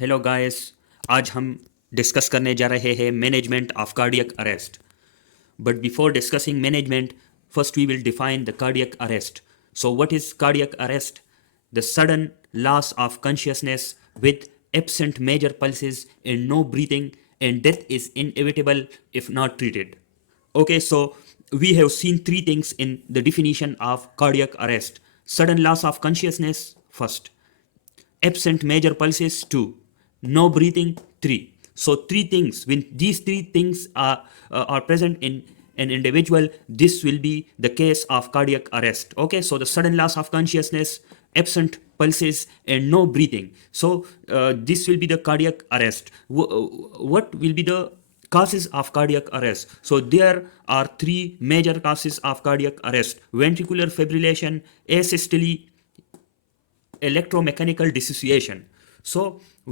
Hello guys. आज हम discuss करने जा रहे हैं management of cardiac arrest. But before discussing management, first we will define the cardiac arrest. So, what is cardiac arrest? The sudden loss of consciousness with absent major pulses and no breathing, and death is inevitable if not treated. Okay, so we have seen three things in the definition of cardiac arrest: sudden loss of consciousness, first; absent major pulses, 2; no breathing, 3. So three things, when these three things are present in an individual, this will be the case of cardiac arrest. Okay, so the sudden loss of consciousness, absent pulses, and no breathing. So this will be the cardiac arrest. What will be the causes of cardiac arrest? So there are three major causes of cardiac arrest: ventricular fibrillation, asystole, electromechanical dissociation. So,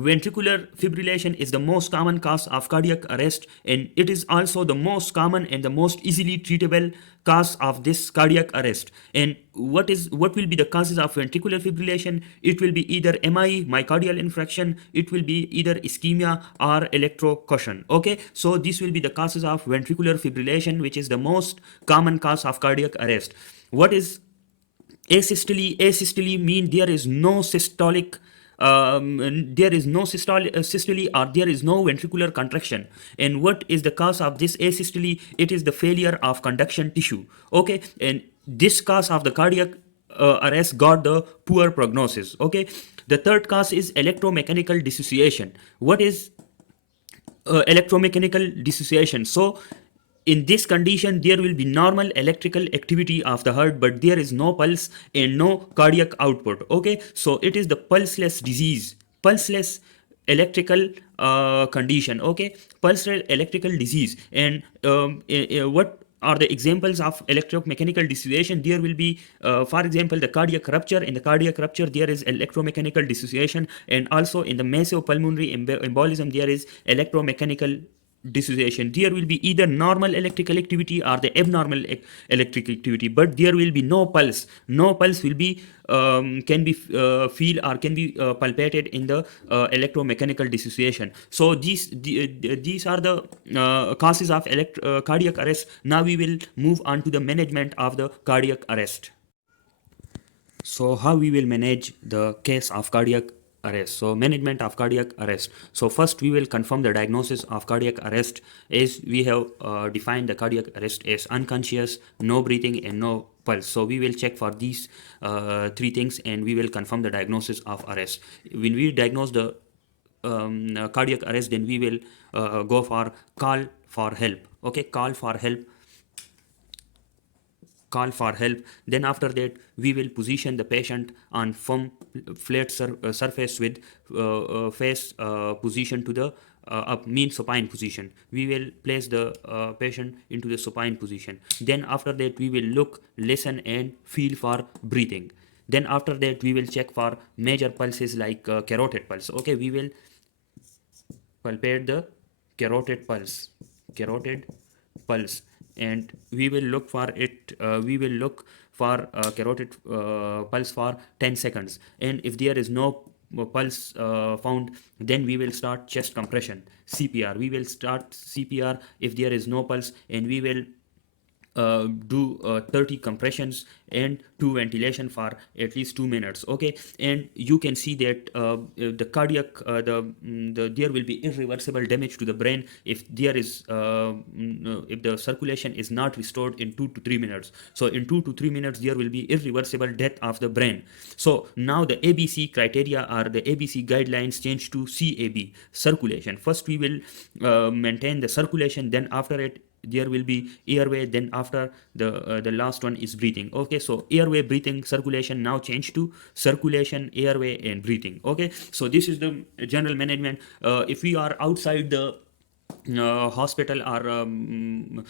ventricular fibrillation is the most common cause of cardiac arrest, and it is also the most common and the most easily treatable cause of this cardiac arrest. And what will be the causes of ventricular fibrillation? It will be either MI, myocardial infarction, it will be either ischemia or electrocaution. Okay, so this will be the causes of ventricular fibrillation, which is the most common cause of cardiac arrest. What is asystole? Asystole mean there is no systolic systole, or there is no ventricular contraction. And what is the cause of this asystole? It is the failure of conduction tissue. Okay, and this cause of the cardiac arrest got the poor prognosis. Okay, the third cause is electromechanical dissociation. What is electromechanical dissociation? So in this condition, there will be normal electrical activity of the heart, but there is no pulse and no cardiac output. Okay, so it is the pulseless disease, pulseless electrical condition. Okay, pulseless electrical disease. And what are the examples of electromechanical dissociation? There will be, for example, the cardiac rupture. In the cardiac rupture, there is electromechanical dissociation, and also in the massive pulmonary embolism, there is electromechanical dissociation. There will be either normal electrical activity or the abnormal electrical activity, but there will be no pulse. No pulse will be can be feel or can be palpated in the electromechanical dissociation. So these are the causes of cardiac arrest. Now we will move on to the management of the cardiac arrest. So how we will manage the case of cardiac arrest? So management of cardiac arrest. So first we will confirm the diagnosis of cardiac arrest, as we have defined the cardiac arrest as unconscious, no breathing, and no pulse. So we will check for these three things, and we will confirm the diagnosis of arrest. When we diagnose the cardiac arrest, then we will go for call for help. Okay, call for help. Then after that, we will position the patient on firm flat surface with face position to the mean supine position. We will place the patient into the supine position. Then after that, we will look, listen, and feel for breathing. Then after that, we will check for major pulses like carotid pulse. Okay, we will palpate the carotid pulse, and we will look for it. We will look for carotid pulse for 10 seconds, and if there is no pulse found, then we will start chest compression, CPR. We will start CPR if there is no pulse, and we will do 30 compressions and 2 ventilation for at least 2 minutes. Okay, and you can see that the cardiac there will be irreversible damage to the brain if there is if the circulation is not restored in 2 to 3 minutes. So in 2 to 3 minutes, there will be irreversible death of the brain. So now the ABC criteria or the ABC guidelines change to CAB, circulation. First we will maintain the circulation, then after it there will be airway, then after the last one is breathing. Okay, so airway, breathing, circulation now change to circulation, airway, and breathing. Okay, so this is the general management. If we are outside the hospital or and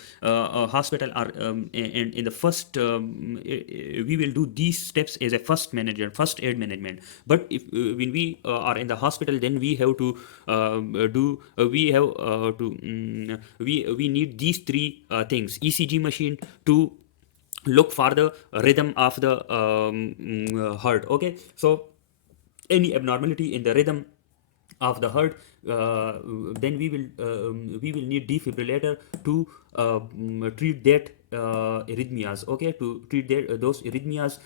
in the first we will do these steps as a first aid management. But if when we are in the hospital, then we have to do we have to we need these three things: ECG machine to look for the rhythm of the heart. Okay, so any abnormality in the rhythm of the heart, then we will need defibrillator to treat that arrhythmias, okay, to treat those arrhythmias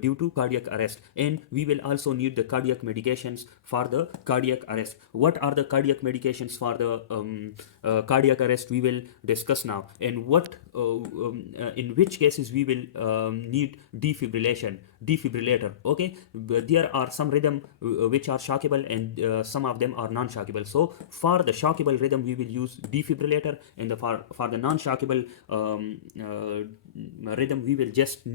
due to cardiac arrest. And we will also need the cardiac medications for the cardiac arrest. What are the cardiac medications for the cardiac arrest, we will discuss now. And what in which cases we will need defibrillator, okay. But there are some rhythm which are shockable, and some of them are non-shockable. So for the shockable rhythm we will use defibrillator, and for the non-shockable rhythm we will just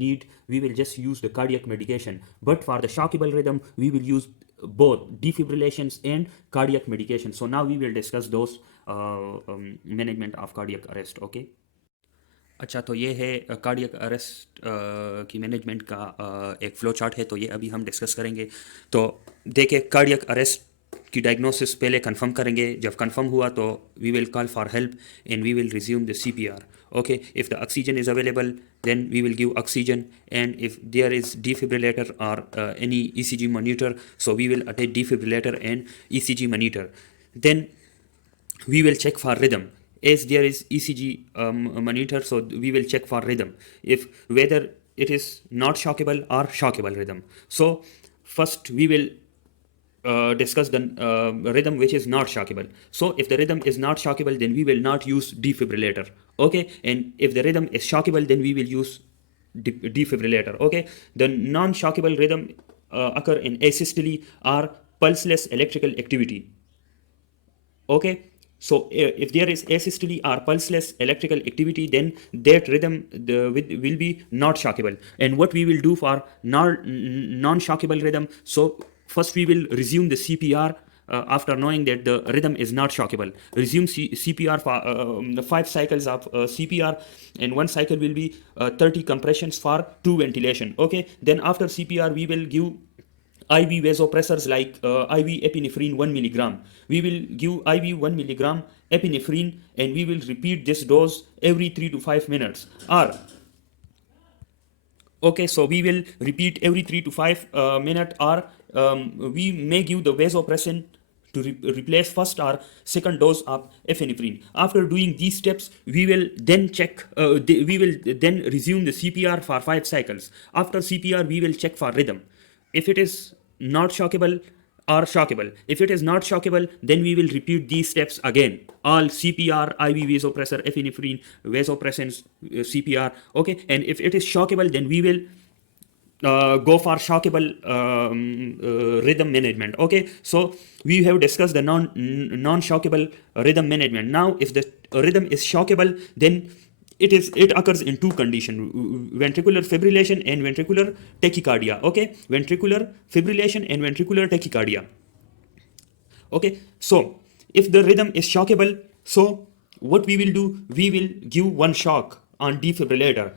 use the cardiac medication. But for the shockable rhythm we will use both defibrillations and cardiac medication. So now we will discuss those management of cardiac arrest, okay. अच्छा, तो ये है cardiac arrest की management का एक flow chart है, तो ये अभी हम डिस्कस करेंगे। तो देखिए, कार्डियक अरेस्ट की डायग्नोसिस पहले कंफर्म करेंगे। जब कंफर्म हुआ तो we will call for help and we will resume the CPR, okay. If the oxygen is available, then we will give oxygen, and if there is defibrillator or any ECG monitor, so we will attach defibrillator and ECG monitor. Then we will check for rhythm. As there is ECG monitor, so we will check for rhythm, if whether it is not shockable or shockable rhythm. So first we will discuss the rhythm which is not shockable. So if the rhythm is not shockable, then we will not use defibrillator, okay. And if the rhythm is shockable, then we will use defibrillator, okay. The non-shockable rhythm occur in asystole or pulseless electrical activity, okay. So if there is asystole or pulseless electrical activity, then that rhythm will be not shockable. And what we will do for non-shockable rhythm, so first we will resume the CPR after knowing that the rhythm is not shockable. Resume CPR for the 5 cycles of CPR, and one cycle will be 30 compressions for 2 ventilation, okay. Then after CPR we will give IV vasopressors like IV epinephrine 1 milligram. We will give IV 1 milligram epinephrine, and we will repeat this dose every 3 to 5 minutes. Okay, so we will repeat every 3 to 5 minutes, or we may give the vasopressin to replace first or second dose of epinephrine. After doing these steps, we will then check, we will then resume the CPR for 5 cycles. After CPR, we will check for rhythm. If it is not shockable or shockable. If it is not shockable, then we will repeat these steps again. All CPR, IV vasopressor, epinephrine, vasopressins, CPR, okay. And if it is shockable, then we will go for shockable rhythm management, okay. So we have discussed the non-shockable rhythm management. Now if the rhythm is shockable, then it occurs in 2 conditions: ventricular fibrillation and ventricular tachycardia, okay. Ventricular fibrillation and ventricular tachycardia, okay. So if the rhythm is shockable, so what we will do, we will give one shock on defibrillator.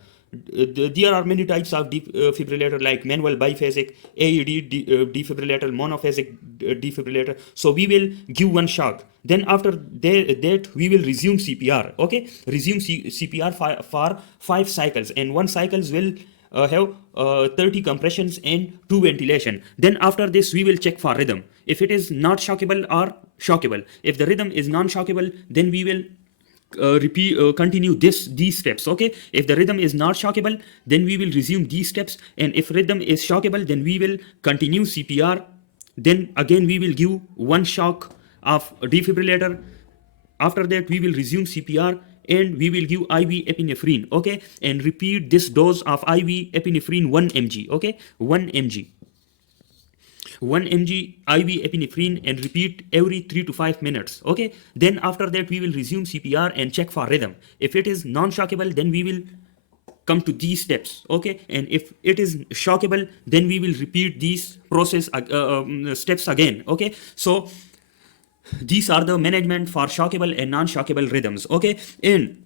There are many types of defibrillator, like manual biphasic, AED defibrillator, monophasic defibrillator. So we will give one shock. Then after that we will resume CPR, okay. Resume CPR for 5 cycles, and 1 cycles will have 30 compressions and 2 ventilation. Then after this we will check for rhythm. If it is not shockable or shockable. If the rhythm is non-shockable, then we will continue these steps, okay. If the rhythm is not shockable, then we will resume these steps, and if rhythm is shockable, then we will continue CPR. Then again we will give one shock of defibrillator. After that we will resume CPR, and we will give IV epinephrine, okay, and repeat this dose of IV epinephrine 1 mg, okay, 1 mg. 1 mg IV epinephrine, and repeat every 3 to 5 minutes, okay. Then after that we will resume CPR and check for rhythm. If it is non-shockable, then we will come to these steps, okay. And if it is shockable, then we will repeat these process steps again, okay. So these are the management for shockable and non-shockable rhythms, okay. And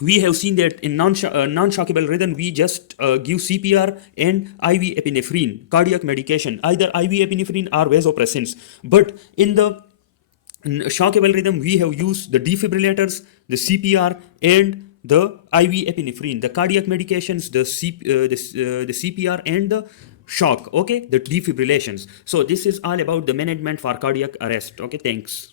we have seen that in non-shockable rhythm, we just give CPR and IV epinephrine, cardiac medication, either IV epinephrine or vasopressins. But in the shockable rhythm, we have used the defibrillators, the CPR, and the IV epinephrine, the cardiac medications, the CPR, and the shock, okay, the defibrillations. So this is all about the management for cardiac arrest. Okay, thanks.